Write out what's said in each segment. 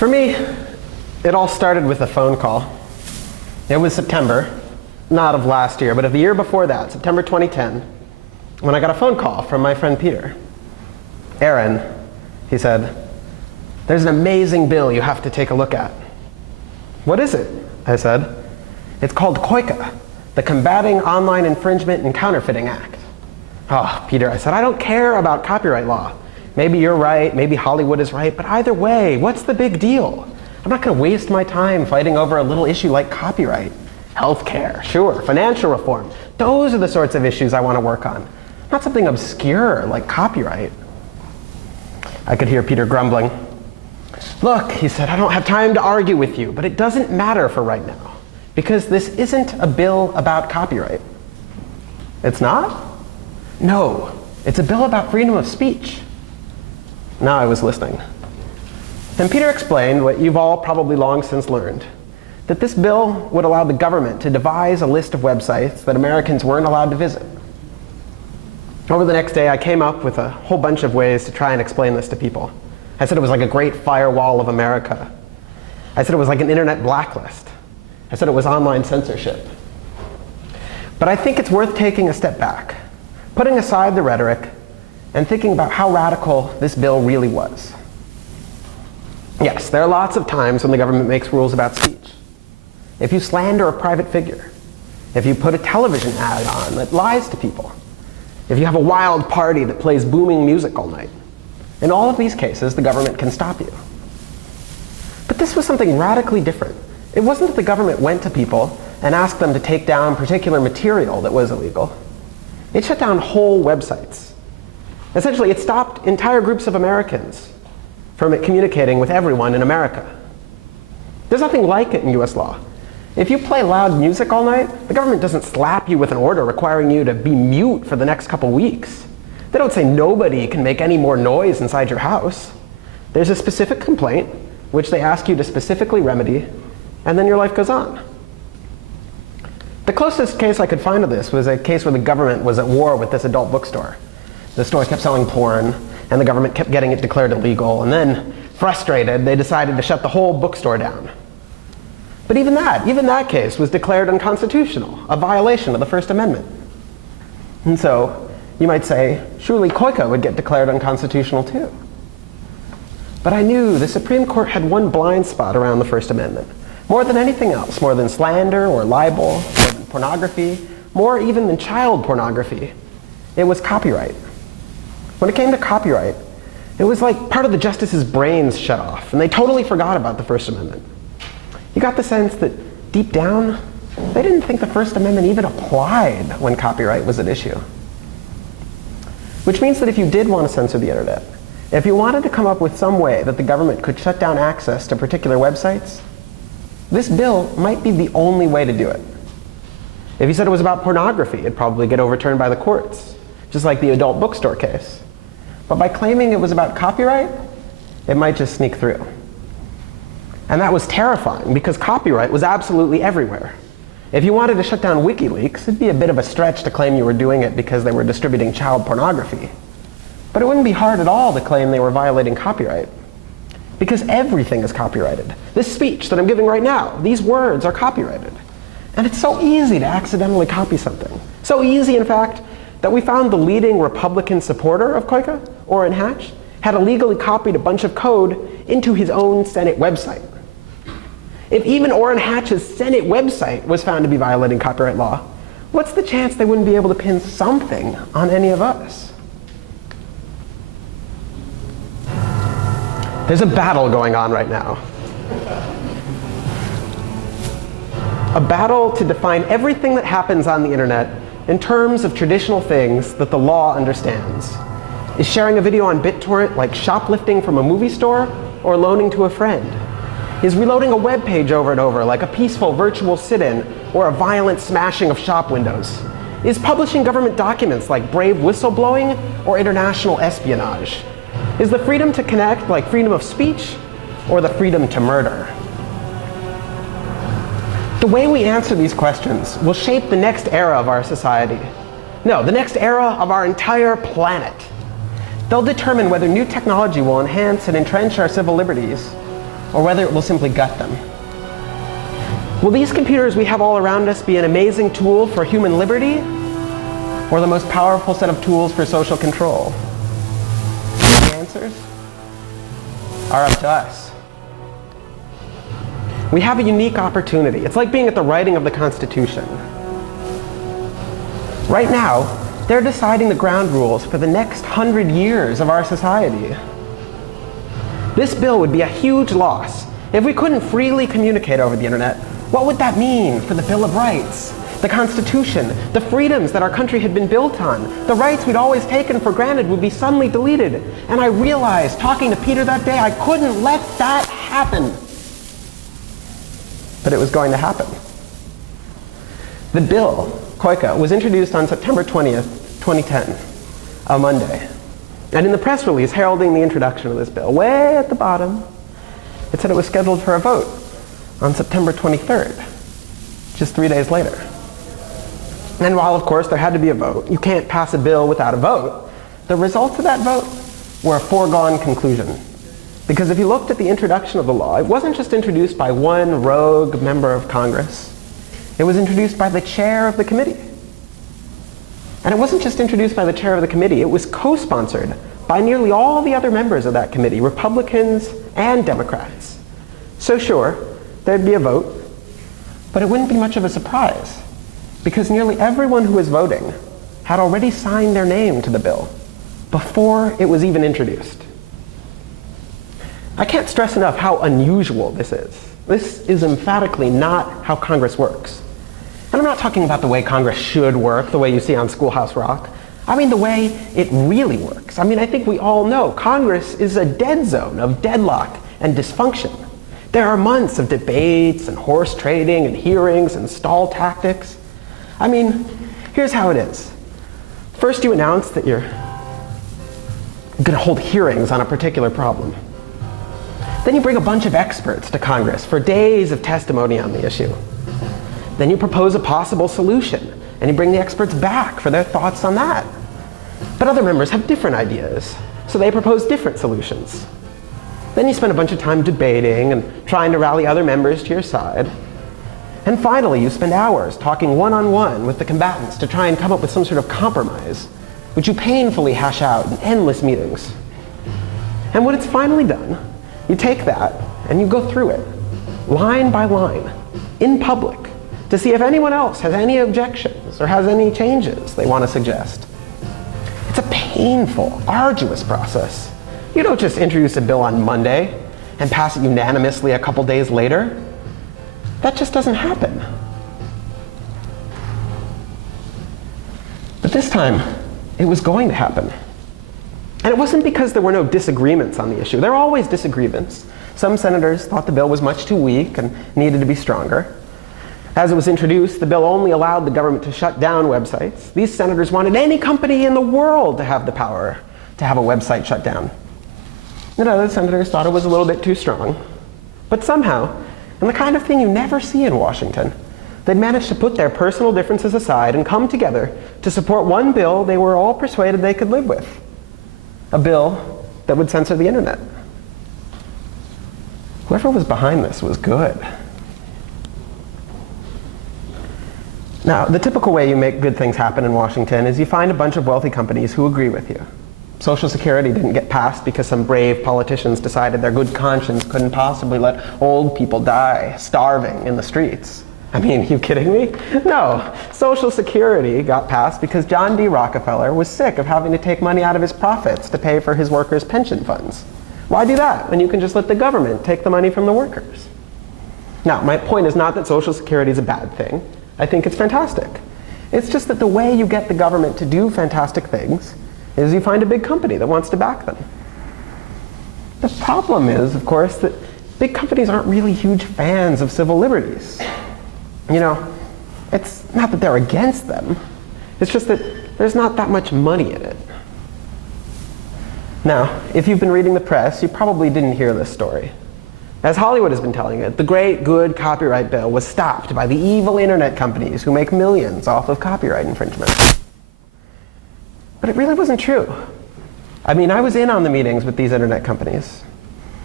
For me, it all started with a phone call. It was September, not of last year, but of the year before that, September 2010, when I got a phone call from my friend Peter. Aaron, he said, "There's an amazing bill you have to take a look at." "What is it?" I said. "It's called COICA, the Combating Online Infringement and Counterfeiting Act." "Oh, Peter," I said, "I don't care about copyright law. Maybe you're right, maybe Hollywood is right, but either way, what's the big deal? I'm not going to waste my time fighting over a little issue like copyright. Healthcare, sure, financial reform. Those are the sorts of issues I want to work on, not something obscure like copyright." I could hear Peter grumbling. "Look," he said, "I don't have time to argue with you, but it doesn't matter for right now, because this isn't a bill about copyright." "It's not?" "No, it's a bill about freedom of speech." Now I was listening. And Peter explained what you've all probably long since learned, that this bill would allow the government to devise a list of websites that Americans weren't allowed to visit. Over the next day, I came up with a whole bunch of ways to try and explain this to people. I said it was like a great firewall of America. I said it was like an internet blacklist. I said it was online censorship. But I think it's worth taking a step back, putting aside the rhetoric, and thinking about how radical this bill really was. Yes, there are lots of times when the government makes rules about speech. If you slander a private figure, if you put a television ad on that lies to people, if you have a wild party that plays booming music all night, in all of these cases, the government can stop you. But this was something radically different. It wasn't that the government went to people and asked them to take down particular material that was illegal. It shut down whole websites. Essentially, it stopped entire groups of Americans from communicating with everyone in America. There's nothing like it in US law. If you play loud music all night, the government doesn't slap you with an order requiring you to be mute for the next couple weeks. They don't say nobody can make any more noise inside your house. There's a specific complaint, which they ask you to specifically remedy, and then your life goes on. The closest case I could find of this was a case where the government was at war with this adult bookstore. The store kept selling porn, and the government kept getting it declared illegal, and then, frustrated, they decided to shut the whole bookstore down. But even that case was declared unconstitutional, a violation of the First Amendment. And so, you might say, surely COICA would get declared unconstitutional too. But I knew the Supreme Court had one blind spot around the First Amendment. More than anything else, more than slander or libel, more than pornography, more even than child pornography, it was copyright. When it came to copyright, it was like part of the justices' brains shut off, and they totally forgot about the First Amendment. You got the sense that deep down, they didn't think the First Amendment even applied when copyright was at issue. Which means that if you did want to censor the internet, if you wanted to come up with some way that the government could shut down access to particular websites, this bill might be the only way to do it. If you said it was about pornography, it'd probably get overturned by the courts, just like the adult bookstore case. But by claiming it was about copyright, it might just sneak through. And that was terrifying, because copyright was absolutely everywhere. If you wanted to shut down WikiLeaks, it'd be a bit of a stretch to claim you were doing it because they were distributing child pornography. But it wouldn't be hard at all to claim they were violating copyright, because everything is copyrighted. This speech that I'm giving right now, these words are copyrighted. And it's so easy to accidentally copy something. So easy, in fact, that we found the leading Republican supporter of COICA, Orrin Hatch, had illegally copied a bunch of code into his own Senate website. If even Orrin Hatch's Senate website was found to be violating copyright law, what's the chance they wouldn't be able to pin something on any of us? There's a battle going on right now. A battle to define everything that happens on the internet in terms of traditional things that the law understands. Is sharing a video on BitTorrent like shoplifting from a movie store or loaning to a friend? Is reloading a web page over and over like a peaceful virtual sit-in or a violent smashing of shop windows? Is publishing government documents like brave whistleblowing or international espionage? Is the freedom to connect like freedom of speech or the freedom to murder? The way we answer these questions will shape the next era of our society. No, the next era of our entire planet. They'll determine whether new technology will enhance and entrench our civil liberties, or whether it will simply gut them. Will these computers we have all around us be an amazing tool for human liberty, or the most powerful set of tools for social control? The answers are up to us. We have a unique opportunity. It's like being at the writing of the Constitution. Right now, they're deciding the ground rules for the next 100 years of our society. This bill would be a huge loss. If we couldn't freely communicate over the internet, what would that mean for the Bill of Rights, the Constitution, the freedoms that our country had been built on? The rights we'd always taken for granted would be suddenly deleted. And I realized, talking to Peter that day, I couldn't let that happen. But it was going to happen. The bill, COICA, was introduced on September 20th, 2010, a Monday. And in the press release heralding the introduction of this bill, way at the bottom, it said it was scheduled for a vote on September 23rd, just 3 days later. And while, of course, there had to be a vote, you can't pass a bill without a vote, the results of that vote were a foregone conclusion. Because if you looked at the introduction of the law, it wasn't just introduced by one rogue member of Congress. It was introduced by the chair of the committee. And it wasn't just introduced by the chair of the committee, it was co-sponsored by nearly all the other members of that committee, Republicans and Democrats. So sure, there'd be a vote, but it wouldn't be much of a surprise, because nearly everyone who was voting had already signed their name to the bill before it was even introduced. I can't stress enough how unusual this is. This is emphatically not how Congress works. And I'm not talking about the way Congress should work, the way you see on Schoolhouse Rock. I mean the way it really works. I mean, I think we all know Congress is a dead zone of deadlock and dysfunction. There are months of debates and horse trading and hearings and stall tactics. I mean, here's how it is. First you announce that you're going to hold hearings on a particular problem. Then you bring a bunch of experts to Congress for days of testimony on the issue. Then you propose a possible solution, and you bring the experts back for their thoughts on that. But other members have different ideas, so they propose different solutions. Then you spend a bunch of time debating and trying to rally other members to your side. And finally, you spend hours talking one-on-one with the combatants to try and come up with some sort of compromise, which you painfully hash out in endless meetings. And when it's finally done, you take that and you go through it, line by line, in public, to see if anyone else has any objections or has any changes they want to suggest. It's a painful, arduous process. You don't just introduce a bill on Monday and pass it unanimously a couple days later. That just doesn't happen. But this time, it was going to happen. And it wasn't because there were no disagreements on the issue. There are always disagreements. Some senators thought the bill was much too weak and needed to be stronger. As it was introduced, the bill only allowed the government to shut down websites. These senators wanted any company in the world to have the power to have a website shut down. And other senators thought it was a little bit too strong. But somehow, and the kind of thing you never see in Washington, they'd managed to put their personal differences aside and come together to support one bill they were all persuaded they could live with. A bill that would censor the internet. Whoever was behind this was good. Now, the typical way you make good things happen in Washington is you find a bunch of wealthy companies who agree with you. Social Security didn't get passed because some brave politicians decided their good conscience couldn't possibly let old people die starving in the streets. I mean, you kidding me? No, Social Security got passed because John D. Rockefeller was sick of having to take money out of his profits to pay for his workers' pension funds. Why do that when you can just let the government take the money from the workers? Now, my point is not that Social Security is a bad thing. I think it's fantastic. It's just that the way you get the government to do fantastic things is you find a big company that wants to back them. The problem is, of course, that big companies aren't really huge fans of civil liberties. You know, it's not that they're against them. It's just that there's not that much money in it. Now, if you've been reading the press, you probably didn't hear this story. As Hollywood has been telling it, the great, good copyright bill was stopped by the evil internet companies who make millions off of copyright infringement. But it really wasn't true. I mean, I was in on the meetings with these internet companies.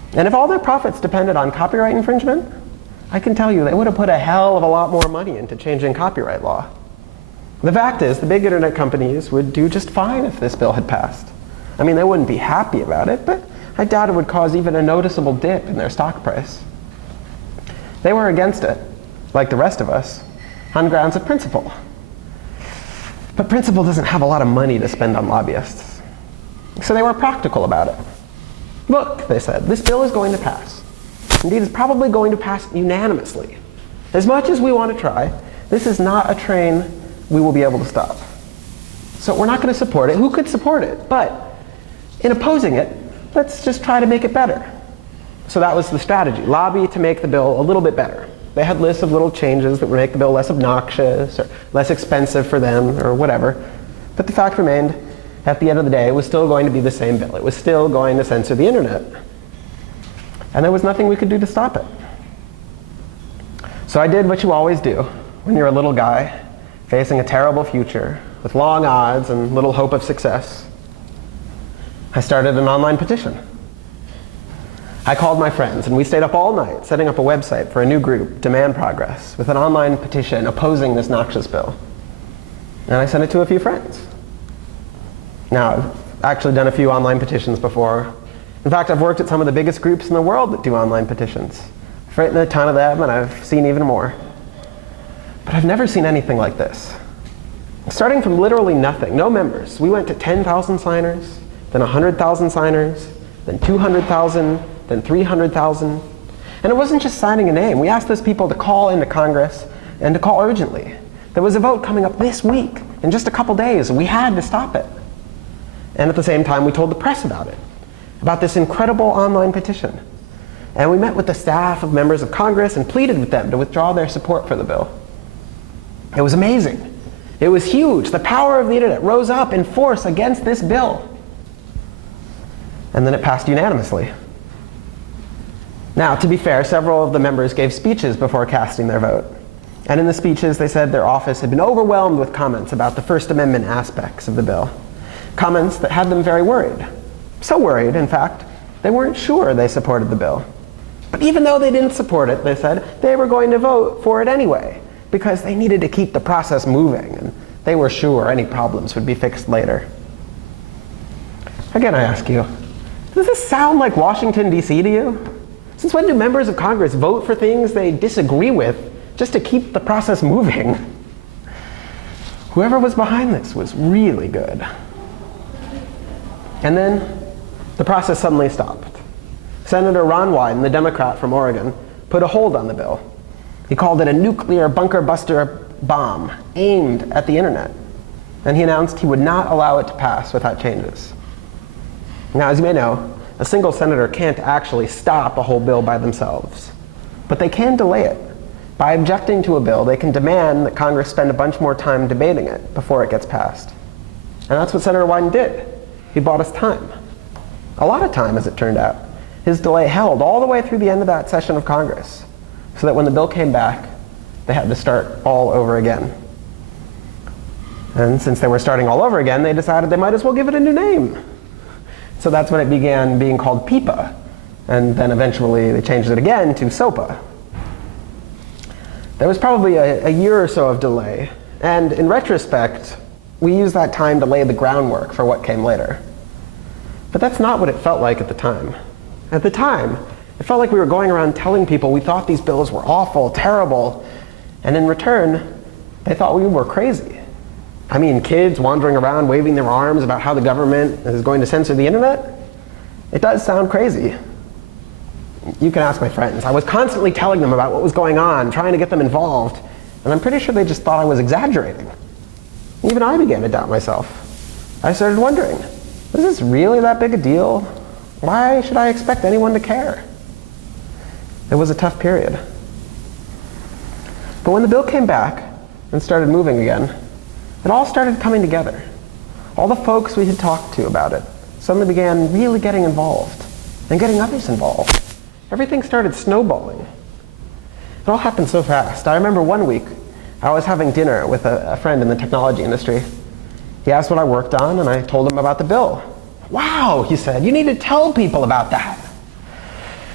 And if all their profits depended on copyright infringement, I can tell you they would have put a hell of a lot more money into changing copyright law. The fact is, the big internet companies would do just fine if this bill had passed. I mean, they wouldn't be happy about it, but I doubt it would cause even a noticeable dip in their stock price. They were against it, like the rest of us, on grounds of principle. But principle doesn't have a lot of money to spend on lobbyists. So they were practical about it. Look, they said, this bill is going to pass. Indeed, it's probably going to pass unanimously. As much as we want to try, this is not a train we will be able to stop. So we're not going to support it. Who could support it? But in opposing it, let's just try to make it better. So that was the strategy. Lobby to make the bill a little bit better. They had lists of little changes that would make the bill less obnoxious or less expensive for them or whatever. But the fact remained, at the end of the day, it was still going to be the same bill. It was still going to censor the internet. And there was nothing we could do to stop it. So I did what you always do when you're a little guy facing a terrible future with long odds and little hope of success. I started an online petition. I called my friends, and we stayed up all night setting up a website for a new group, Demand Progress, with an online petition opposing this noxious bill. And I sent it to a few friends. Now, I've actually done a few online petitions before. In fact, I've worked at some of the biggest groups in the world that do online petitions. I've written a ton of them, and I've seen even more. But I've never seen anything like this. Starting from literally nothing, no members, we went to 10,000 signers, then 100,000 signers, then 200,000, then 300,000. And it wasn't just signing a name. We asked those people to call into Congress and to call urgently. There was a vote coming up this week, in just a couple days, and we had to stop it. And at the same time, we told the press about it, about this incredible online petition. And we met with the staff of members of Congress and pleaded with them to withdraw their support for the bill. It was amazing. It was huge. The power of the internet rose up in force against this bill. And then it passed unanimously. Now, to be fair, several of the members gave speeches before casting their vote. And in the speeches, they said their office had been overwhelmed with comments about the First Amendment aspects of the bill. Comments that had them very worried. So worried, in fact, they weren't sure they supported the bill. But even though they didn't support it, they said, they were going to vote for it anyway, because they needed to keep the process moving, and they were sure any problems would be fixed later. Again, I ask you, does this sound like Washington, D.C. to you? Since when do members of Congress vote for things they disagree with just to keep the process moving? Whoever was behind this was really good. And then the process suddenly stopped. Senator Ron Wyden, the Democrat from Oregon, put a hold on the bill. He called it a nuclear bunker buster bomb aimed at the internet. And he announced he would not allow it to pass without changes. Now, as you may know, a single senator can't actually stop a whole bill by themselves. But they can delay it. By objecting to a bill, they can demand that Congress spend a bunch more time debating it before it gets passed. And that's what Senator Wyden did. He bought us time. A lot of time, as it turned out. His delay held all the way through the end of that session of Congress, so that when the bill came back, they had to start all over again. And since they were starting all over again, they decided they might as well give it a new name. So that's when it began being called PIPA, and then eventually they changed it again to SOPA. There was probably a year or so of delay, and in retrospect, we used that time to lay the groundwork for what came later. But that's not what it felt like at the time. At the time, it felt like we were going around telling people we thought these bills were awful, terrible, and in return, they thought we were crazy. I mean, kids wandering around waving their arms about how the government is going to censor the internet? It does sound crazy. You can ask my friends. I was constantly telling them about what was going on, trying to get them involved, and I'm pretty sure they just thought I was exaggerating. Even I began to doubt myself. I started wondering, is this really that big a deal? Why should I expect anyone to care? It was a tough period. But when the bill came back and started moving again, it all started coming together. All the folks we had talked to about it suddenly began really getting involved and getting others involved. Everything started snowballing. It all happened so fast. I remember one week I was having dinner with a friend in the technology industry. He asked what I worked on, and I told him about the bill. Wow, he said, you need to tell people about that.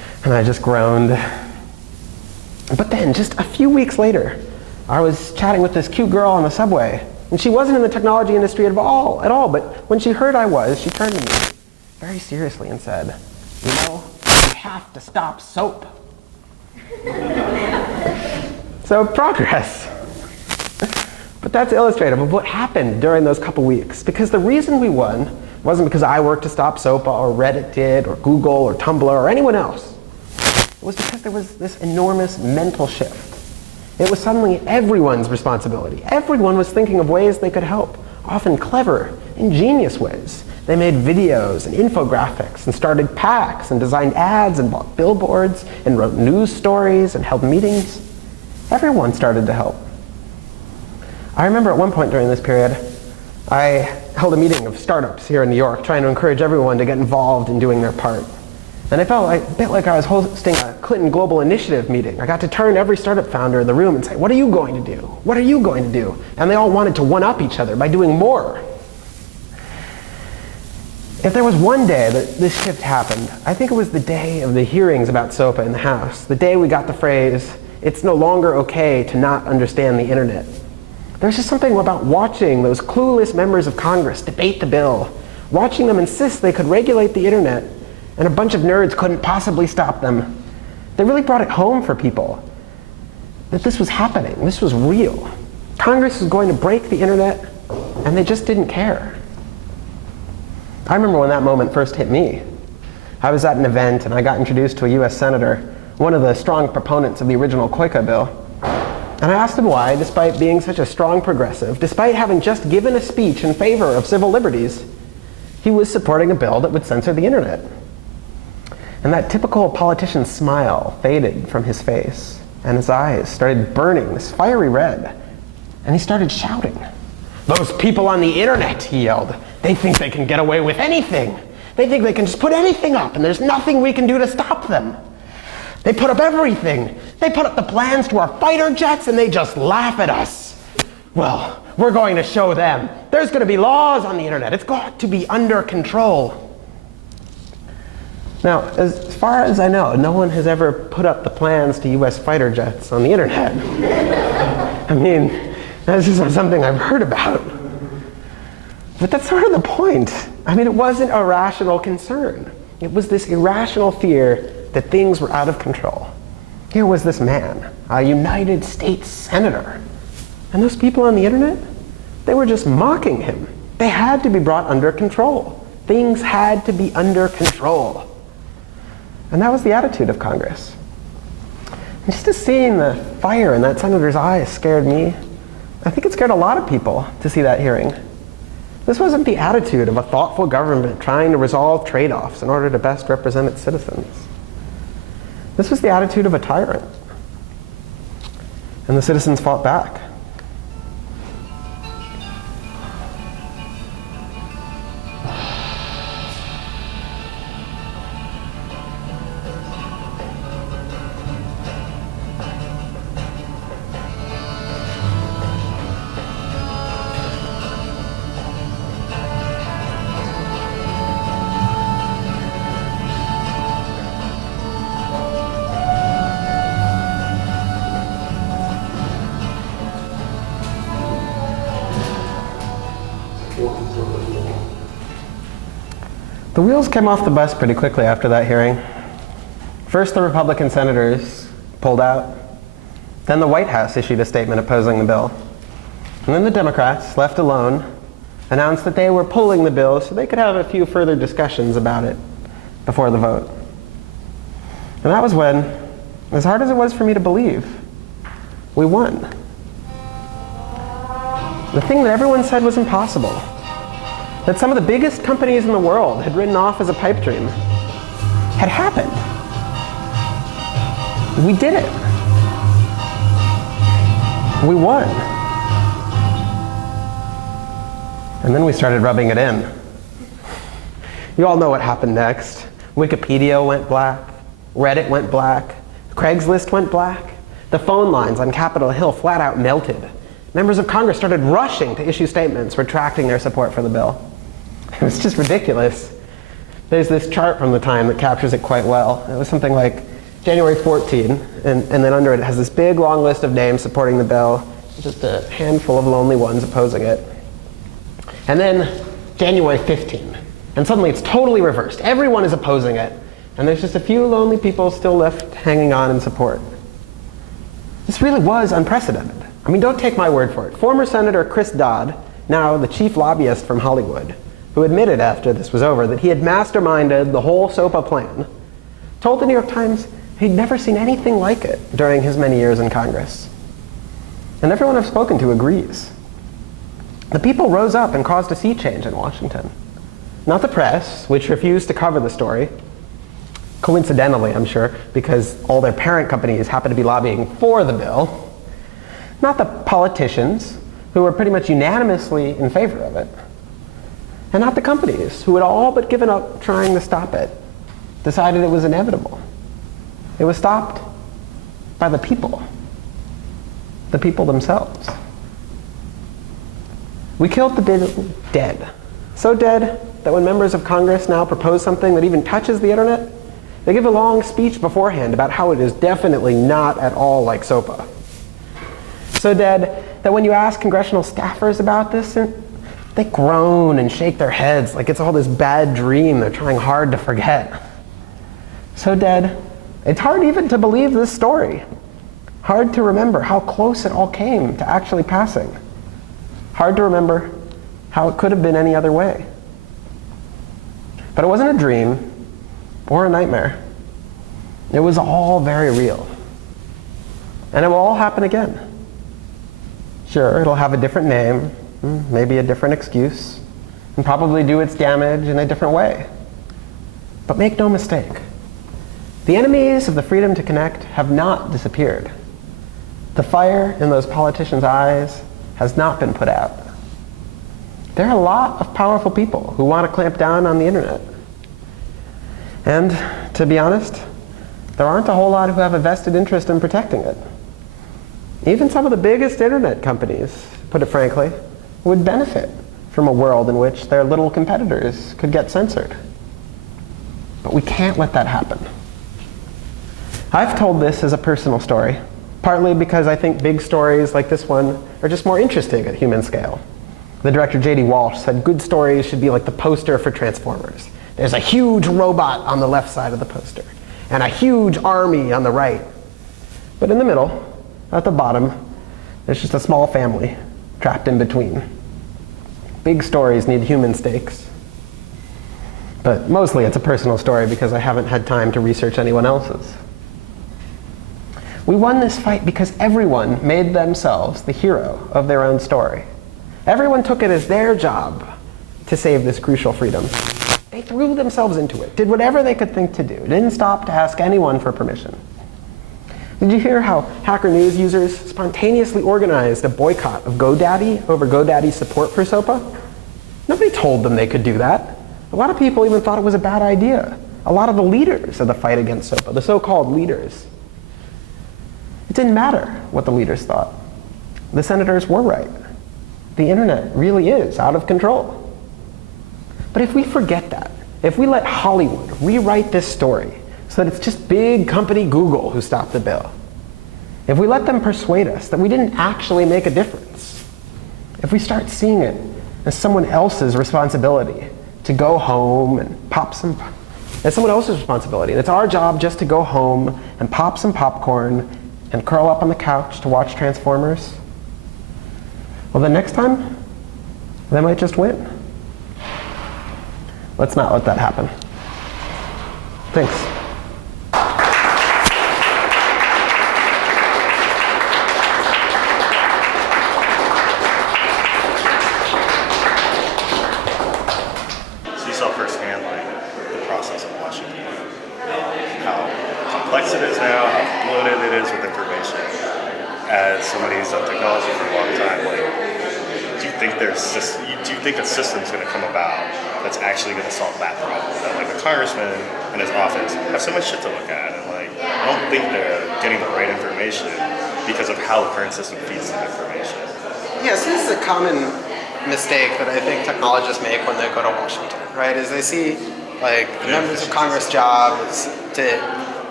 And I just groaned. But then, just a few weeks later, I was chatting with this cute girl on the subway, and she wasn't in the technology industry at all, but when she heard I was, she turned to me very seriously and said, "You know, you have to stop SOAP." So progress. But that's illustrative of what happened during those couple weeks, because the reason we won wasn't because I worked to stop SOPA or Reddit did or Google or Tumblr or anyone else. It was because there was this enormous mental shift. It was suddenly everyone's responsibility. Everyone was thinking of ways they could help, often clever, ingenious ways. They made videos and infographics and started PACs and designed ads and bought billboards and wrote news stories and held meetings. Everyone started to help. I remember at one point during this period, I held a meeting of startups here in New York, trying to encourage everyone to get involved in doing their part. And I felt a bit like I was hosting a Clinton Global Initiative meeting. I got to turn every startup founder in the room and say, "What are you going to do? What are you going to do?" And they all wanted to one-up each other by doing more. If there was one day that this shift happened, I think it was the day of the hearings about SOPA in the House, the day we got the phrase, "It's no longer okay to not understand the internet." There's just something about watching those clueless members of Congress debate the bill, watching them insist they could regulate the internet, and a bunch of nerds couldn't possibly stop them. They really brought it home for people that this was happening, this was real. Congress was going to break the internet, and they just didn't care. I remember when that moment first hit me. I was at an event, and I got introduced to a US senator, one of the strong proponents of the original COICA bill. And I asked him why, despite being such a strong progressive, despite having just given a speech in favor of civil liberties, he was supporting a bill that would censor the internet. And that typical politician smile faded from his face, and his eyes started burning this fiery red, and he started shouting. "Those people on the internet," he yelled, "they think they can get away with anything. They think they can just put anything up, and there's nothing we can do to stop them. They put up everything. They put up the plans to our fighter jets, and they just laugh at us. Well, we're going to show them. There's going to be laws on the internet. It's got to be under control." Now, as far as I know, no one has ever put up the plans to US fighter jets on the internet. I mean, that's just not something I've heard about. But that's sort of the point. I mean, it wasn't a rational concern. It was this irrational fear that things were out of control. Here was this man, a United States senator. And those people on the internet, they were just mocking him. They had to be brought under control. Things had to be under control. And that was the attitude of Congress. And just to seeing the fire in that senator's eyes scared me. I think it scared a lot of people to see that hearing. This wasn't the attitude of a thoughtful government trying to resolve trade-offs in order to best represent its citizens. This was the attitude of a tyrant. And the citizens fought back. The wheels came off the bus pretty quickly after that hearing. First, the Republican senators pulled out. Then the White House issued a statement opposing the bill. And then the Democrats, left alone, announced that they were pulling the bill so they could have a few further discussions about it before the vote. And that was when, as hard as it was for me to believe, we won. The thing that everyone said was impossible, that some of the biggest companies in the world had written off as a pipe dream, had happened. We did it. We won. And then we started rubbing it in. You all know what happened next. Wikipedia went black. Reddit went black. Craigslist went black. The phone lines on Capitol Hill flat out melted. Members of Congress started rushing to issue statements retracting their support for the bill. It was just ridiculous. There's this chart from the time that captures it quite well. It was something like, January 14, and then under it has this big long list of names supporting the bill, just a handful of lonely ones opposing it. And then January 15, and suddenly it's totally reversed. Everyone is opposing it, and there's just a few lonely people still left hanging on in support. This really was unprecedented. I mean, don't take my word for it. Former Senator Chris Dodd, now the chief lobbyist from Hollywood, who admitted after this was over that he had masterminded the whole SOPA plan, told the New York Times he'd never seen anything like it during his many years in Congress. And everyone I've spoken to agrees. The people rose up and caused a sea change in Washington. Not the press, which refused to cover the story, coincidentally, I'm sure, because all their parent companies happen to be lobbying for the bill. Not the politicians, who were pretty much unanimously in favor of it. And not the companies, who had all but given up trying to stop it, decided it was inevitable. It was stopped by the people themselves. We killed the bill dead. So dead that when members of Congress now propose something that even touches the internet, they give a long speech beforehand about how it is definitely not at all like SOPA. So dead that when you ask congressional staffers about this, they groan and shake their heads like it's all this bad dream they're trying hard to forget. So dead, it's hard even to believe this story. Hard to remember how close it all came to actually passing. Hard to remember how it could have been any other way. But it wasn't a dream or a nightmare. It was all very real. And it will all happen again. Sure, it'll have a different name, maybe a different excuse, and probably do its damage in a different way. But make no mistake, the enemies of the freedom to connect have not disappeared. The fire in those politicians' eyes has not been put out. There are a lot of powerful people who want to clamp down on the internet. And to be honest, there aren't a whole lot who have a vested interest in protecting it. Even some of the biggest internet companies, put it frankly, would benefit from a world in which their little competitors could get censored. But we can't let that happen. I've told this as a personal story, partly because I think big stories like this one are just more interesting at human scale. The director J.D. Walsh said good stories should be like the poster for Transformers. There's a huge robot on the left side of the poster, and a huge army on the right. But in the middle, at the bottom, there's just a small family trapped in between. Big stories need human stakes. But mostly it's a personal story because I haven't had time to research anyone else's. We won this fight because everyone made themselves the hero of their own story. Everyone took it as their job to save this crucial freedom. They threw themselves into it, did whatever they could think to do, didn't stop to ask anyone for permission. Did you hear how Hacker News users spontaneously organized a boycott of GoDaddy over GoDaddy's support for SOPA? Nobody told them they could do that. A lot of people even thought it was a bad idea. A lot of the leaders of the fight against SOPA, the so-called leaders. It didn't matter what the leaders thought. The senators were right. The internet really is out of control. But if we forget that, if we let Hollywood rewrite this story so that it's just big company Google who stopped the bill, if we let them persuade us that we didn't actually make a difference, if we start seeing it as someone else's responsibility to go home and pop some, it's someone else's responsibility, and it's our job just to go home and pop some popcorn and curl up on the couch to watch Transformers, well, then next time, they might just win. Let's not let that happen. Thanks. So you saw firsthand the process of Washington, how complex it is now, how loaded it is with information. As somebody who's done technology for a long time, do you think a system's going to come about that's actually going to solve that problem? That the congressman and his office have so much shit to look at, and I don't think they're getting the right information because of how the current system feeds that information. Yes, this is a common mistake that I think technologists make when they go to Washington, right? Is they see the members of Congress' job is to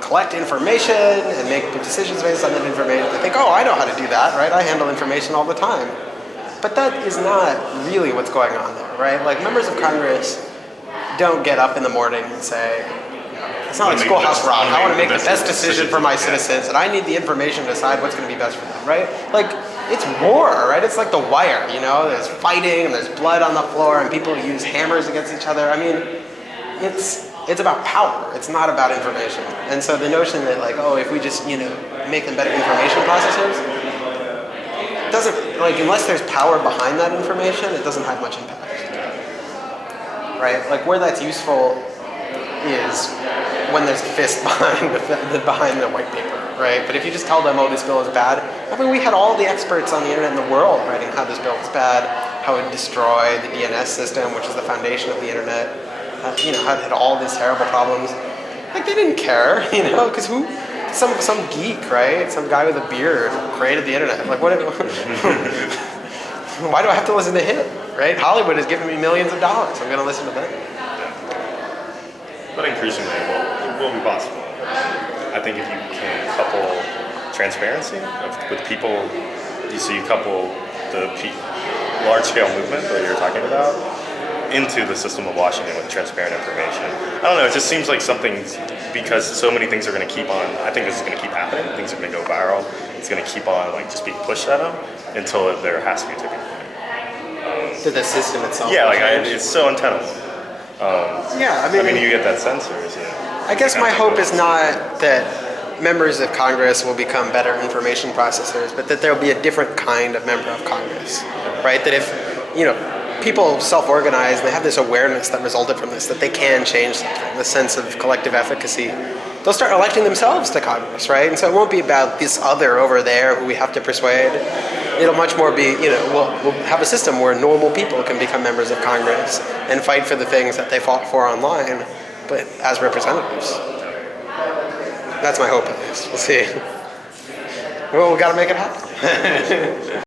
collect information and make decisions based on that information. They think, oh, I know how to do that, right? I handle information all the time. But that is not really what's going on there, right? Like, members of Congress don't get up in the morning and say, it's not like Schoolhouse Rock. I want to make the best decision for my citizens, and I need the information to decide what's going to be best for them, right? Like, it's war, right? It's like The Wire, you know? There's fighting, and there's blood on the floor, and people use hammers against each other. I mean, it's about power. It's not about information. And so the notion that, like, oh, if we just, make them better information processors, doesn't, like, unless there's power behind that information, it doesn't have much impact. Right? Like, where that's useful is when there's a fist behind the white paper, right? But if you just tell them, oh, this bill is bad, I mean, we had all the experts on the internet in the world writing how this bill is bad, how it would destroy the DNS system, which is the foundation of the internet, how it had all these terrible problems. Like, they didn't care, because some geek, right? Some guy with a beard created the internet. Like, what? Why do I have to listen to him, right? Hollywood is giving me millions of dollars. I'm going to listen to them. But increasingly, it will be possible. I think if you can couple transparency with people, so you couple the large-scale movement that you're talking about into the system of Washington with transparent information. I don't know, it just seems like something, because so many things are going to keep on, I think this is going to keep happening, things are going to go viral, it's going to keep on just being pushed at them until there has to be a tipping point. To the system itself. Yeah, it's so untenable. I mean, you get that censors. I guess my hope is not that members of Congress will become better information processors, but that there will be a different kind of member of Congress, right? That if, people self-organize and they have this awareness that resulted from this, that they can change something, the sense of collective efficacy, they'll start electing themselves to Congress, right? And so it won't be about this other over there who we have to persuade. It'll much more be, we'll have a system where normal people can become members of Congress and fight for the things that they fought for online, but as representatives. That's my hope, at least. We'll see. Well, we got to make it happen.